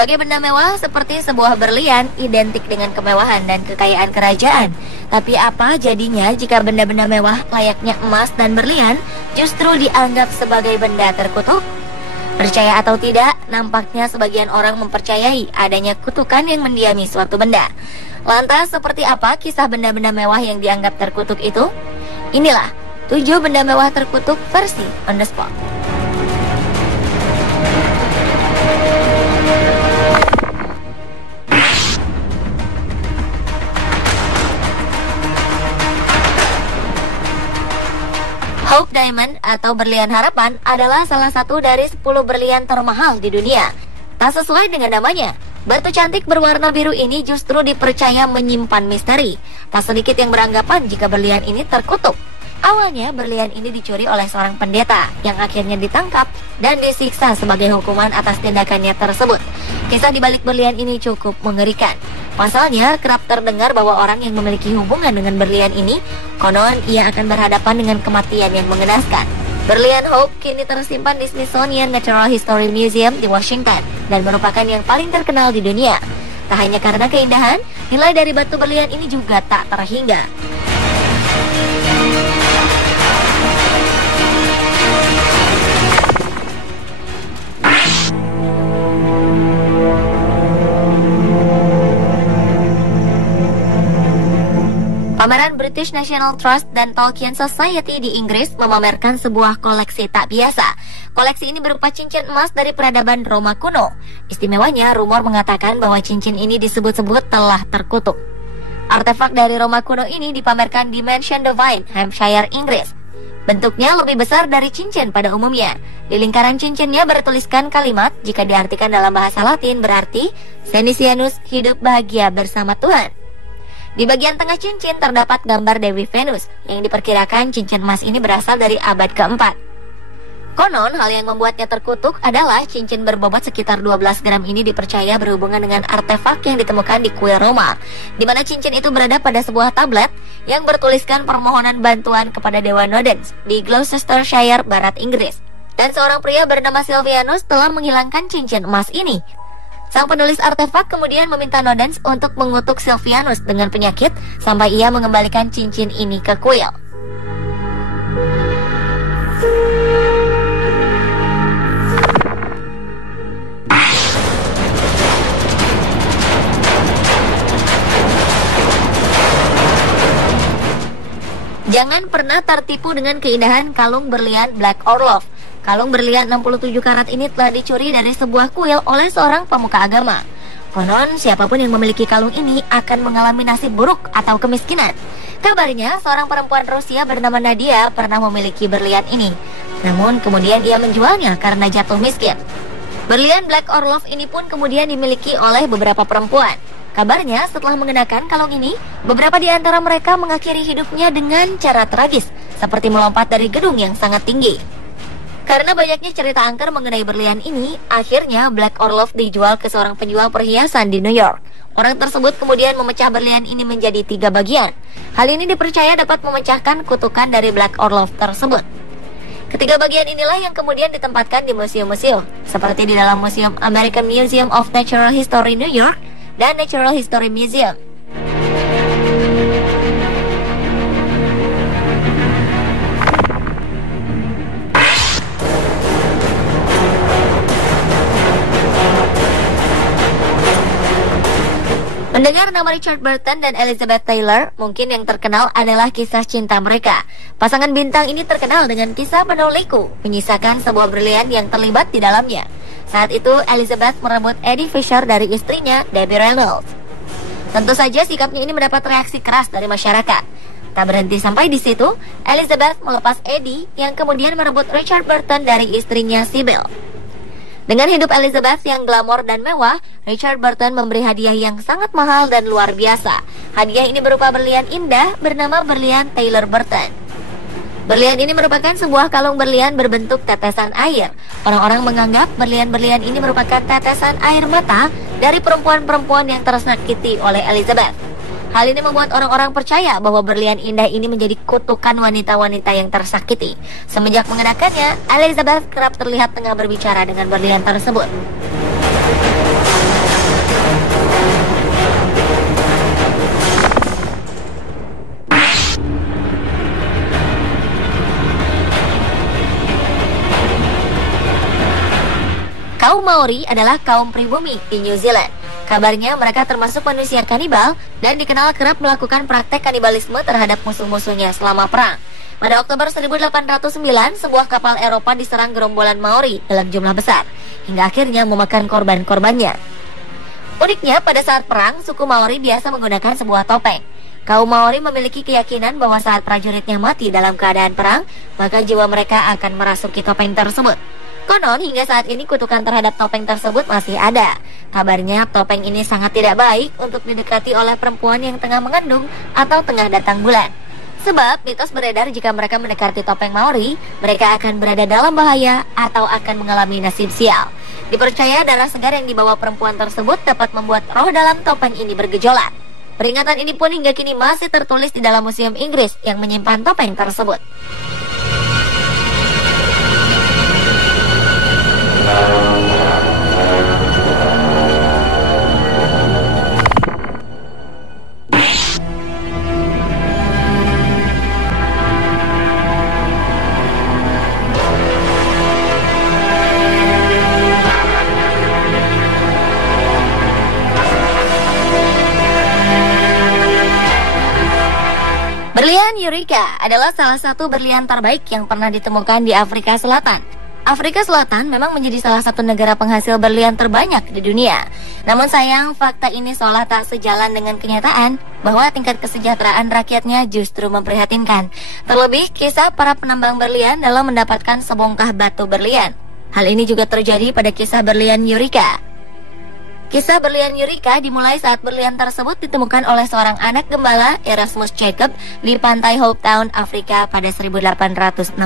Berbagai benda mewah seperti sebuah berlian identik dengan kemewahan dan kekayaan kerajaan. Tapi apa jadinya jika benda-benda mewah layaknya emas dan berlian justru dianggap sebagai benda terkutuk? Percaya atau tidak, nampaknya sebagian orang mempercayai adanya kutukan yang mendiami suatu benda. Lantas seperti apa kisah benda-benda mewah yang dianggap terkutuk itu? Inilah 7 benda mewah terkutuk versi On The Spot. Hope Diamond atau berlian harapan adalah salah satu dari 10 berlian termahal di dunia. Tak sesuai dengan namanya, batu cantik berwarna biru ini justru dipercaya menyimpan misteri. Tak sedikit yang beranggapan jika berlian ini terkutuk. Awalnya berlian ini dicuri oleh seorang pendeta yang akhirnya ditangkap dan disiksa sebagai hukuman atas tindakannya tersebut. Kisah di balik berlian ini cukup mengerikan. Pasalnya, kerap terdengar bahwa orang yang memiliki hubungan dengan berlian ini, konon ia akan berhadapan dengan kematian yang mengenaskan. Berlian Hope kini tersimpan di Smithsonian Natural History Museum di Washington dan merupakan yang paling terkenal di dunia. Tak hanya karena keindahan, nilai dari batu berlian ini juga tak terhingga. Pameran British National Trust dan Tolkien Society di Inggris memamerkan sebuah koleksi tak biasa. Koleksi ini berupa cincin emas dari peradaban Roma kuno. Istimewanya, rumor mengatakan bahwa cincin ini disebut-sebut telah terkutuk. Artefak dari Roma kuno ini dipamerkan di Mansion Devine, Hampshire, Inggris. Bentuknya lebih besar dari cincin pada umumnya. Di lingkaran cincinnya bertuliskan kalimat, jika diartikan dalam bahasa Latin berarti Senisianus hidup bahagia bersama Tuhan. Di bagian tengah cincin terdapat gambar Dewi Venus yang diperkirakan cincin emas ini berasal dari abad keempat. Konon, hal yang membuatnya terkutuk adalah cincin berbobot sekitar 12 gram ini dipercaya berhubungan dengan artefak yang ditemukan di kuil Roma, di mana cincin itu berada pada sebuah tablet yang bertuliskan permohonan bantuan kepada Dewa Nodens di Gloucestershire, Barat Inggris. Dan seorang pria bernama Silvianus telah menghilangkan cincin emas ini. Sang penulis artefak kemudian meminta Nodens untuk mengutuk Silvianus dengan penyakit sampai ia mengembalikan cincin ini ke kuil. Jangan pernah tertipu dengan keindahan kalung berlian Black Orlov. Kalung berlian 67 karat ini telah dicuri dari sebuah kuil oleh seorang pemuka agama. Konon, siapapun yang memiliki kalung ini akan mengalami nasib buruk atau kemiskinan. Kabarnya, seorang perempuan Rusia bernama Nadia pernah memiliki berlian ini. Namun, kemudian ia menjualnya karena jatuh miskin. Berlian Black Orlov ini pun kemudian dimiliki oleh beberapa perempuan. Kabarnya, setelah mengenakan kalung ini, beberapa di antara mereka mengakhiri hidupnya dengan cara tragis, seperti melompat dari gedung yang sangat tinggi. Karena banyaknya cerita angker mengenai berlian ini, akhirnya Black Orlov dijual ke seorang penjual perhiasan di New York. Orang tersebut kemudian memecah berlian ini menjadi 3 bagian. Hal ini dipercaya dapat memecahkan kutukan dari Black Orlov tersebut. Ketiga bagian inilah yang kemudian ditempatkan di museum-museum, seperti di dalam Museum American Museum of Natural History New York dan Natural History Museum. Mendengar nama Richard Burton dan Elizabeth Taylor, mungkin yang terkenal adalah kisah cinta mereka. Pasangan bintang ini terkenal dengan kisah penuh liku, menyisakan sebuah berlian yang terlibat di dalamnya. Saat itu, Elizabeth merebut Eddie Fisher dari istrinya, Debbie Reynolds. Tentu saja sikapnya ini mendapat reaksi keras dari masyarakat. Tak berhenti sampai di situ, Elizabeth melepas Eddie yang kemudian merebut Richard Burton dari istrinya, Sybil. Dengan hidup Elizabeth yang glamor dan mewah, Richard Burton memberi hadiah yang sangat mahal dan luar biasa. Hadiah ini berupa berlian indah bernama berlian Taylor Burton. Berlian ini merupakan sebuah kalung berlian berbentuk tetesan air. Orang-orang menganggap berlian-berlian ini merupakan tetesan air mata dari perempuan-perempuan yang tersakiti oleh Elizabeth. Hal ini membuat orang-orang percaya bahwa berlian indah ini menjadi kutukan wanita-wanita yang tersakiti. Semenjak mengenakannya, Elizabeth kerap terlihat tengah berbicara dengan berlian tersebut. Kaum Maori adalah kaum pribumi di New Zealand. Kabarnya mereka termasuk manusia kanibal dan dikenal kerap melakukan praktek kanibalisme terhadap musuh-musuhnya selama perang. Pada Oktober 1809, sebuah kapal Eropa diserang gerombolan Maori dalam jumlah besar, hingga akhirnya memakan korban-korbannya. Uniknya, pada saat perang, suku Maori biasa menggunakan sebuah topeng. Kaum Maori memiliki keyakinan bahwa saat prajuritnya mati dalam keadaan perang, maka jiwa mereka akan merasuki topeng tersebut. Konon, hingga saat ini kutukan terhadap topeng tersebut masih ada. Kabarnya, topeng ini sangat tidak baik untuk didekati oleh perempuan yang tengah mengandung atau tengah datang bulan. Sebab, mitos beredar jika mereka mendekati topeng Maori, mereka akan berada dalam bahaya atau akan mengalami nasib sial. Dipercaya darah segar yang dibawa perempuan tersebut dapat membuat roh dalam topeng ini bergejolak. Peringatan ini pun hingga kini masih tertulis di dalam museum Inggris yang menyimpan topeng tersebut. Berlian Eureka adalah salah satu berlian terbaik yang pernah ditemukan di Afrika Selatan. Afrika Selatan memang menjadi salah satu negara penghasil berlian terbanyak di dunia. Namun sayang, fakta ini seolah tak sejalan dengan kenyataan bahwa tingkat kesejahteraan rakyatnya justru memprihatinkan. Terlebih, kisah para penambang berlian dalam mendapatkan sebongkah batu berlian. Hal ini juga terjadi pada kisah berlian Eureka. Kisah berlian Eureka dimulai saat berlian tersebut ditemukan oleh seorang anak gembala, Erasmus Jacob, di pantai Hope Town, Afrika pada 1867.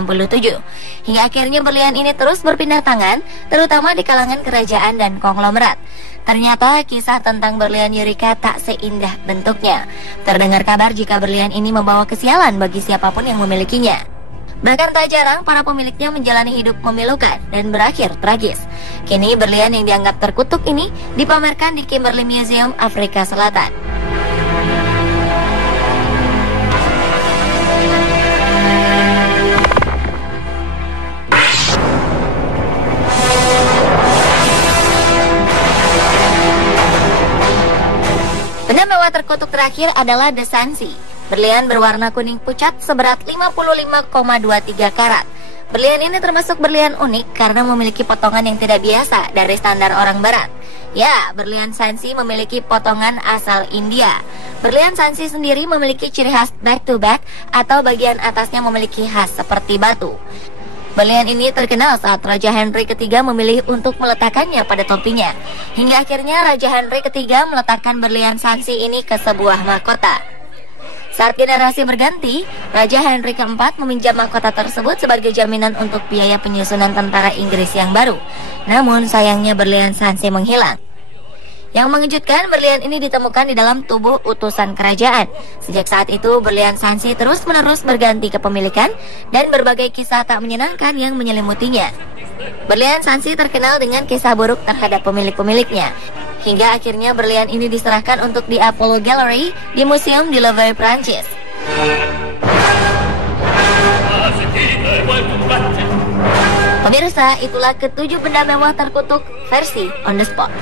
Hingga akhirnya berlian ini terus berpindah tangan, terutama di kalangan kerajaan dan konglomerat. Ternyata kisah tentang berlian Eureka tak seindah bentuknya. Terdengar kabar jika berlian ini membawa kesialan bagi siapapun yang memilikinya. Bahkan tak jarang para pemiliknya menjalani hidup memilukan dan berakhir tragis. Kini berlian yang dianggap terkutuk ini dipamerkan di Kimberley Museum, Afrika Selatan. Benda mewah terkutuk terakhir adalah The Sansi. Berlian berwarna kuning pucat seberat 55,23 karat. Berlian ini termasuk berlian unik karena memiliki potongan yang tidak biasa dari standar orang barat. Ya, berlian Sansi memiliki potongan asal India. Berlian Sansi sendiri memiliki ciri khas back to back atau bagian atasnya memiliki khas seperti batu. Berlian ini terkenal saat Raja Henry III memilih untuk meletakkannya pada topinya. Hingga akhirnya Raja Henry III meletakkan berlian Sansi ini ke sebuah mahkota. Saat generasi berganti, Raja Henry keempat meminjam mahkota tersebut sebagai jaminan untuk biaya penyusunan tentara Inggris yang baru. Namun sayangnya berlian Sansi menghilang. Yang mengejutkan, berlian ini ditemukan di dalam tubuh utusan kerajaan. Sejak saat itu, berlian Sansi terus-menerus berganti kepemilikan dan berbagai kisah tak menyenangkan yang menyelimutinya. Berlian Sansi terkenal dengan kisah buruk terhadap pemilik-pemiliknya. Hingga akhirnya berlian ini diserahkan untuk di Apollo Gallery di museum di Louvre, Prancis. Pemirsa, itulah ke-7 benda mewah terkutuk versi On The Spot.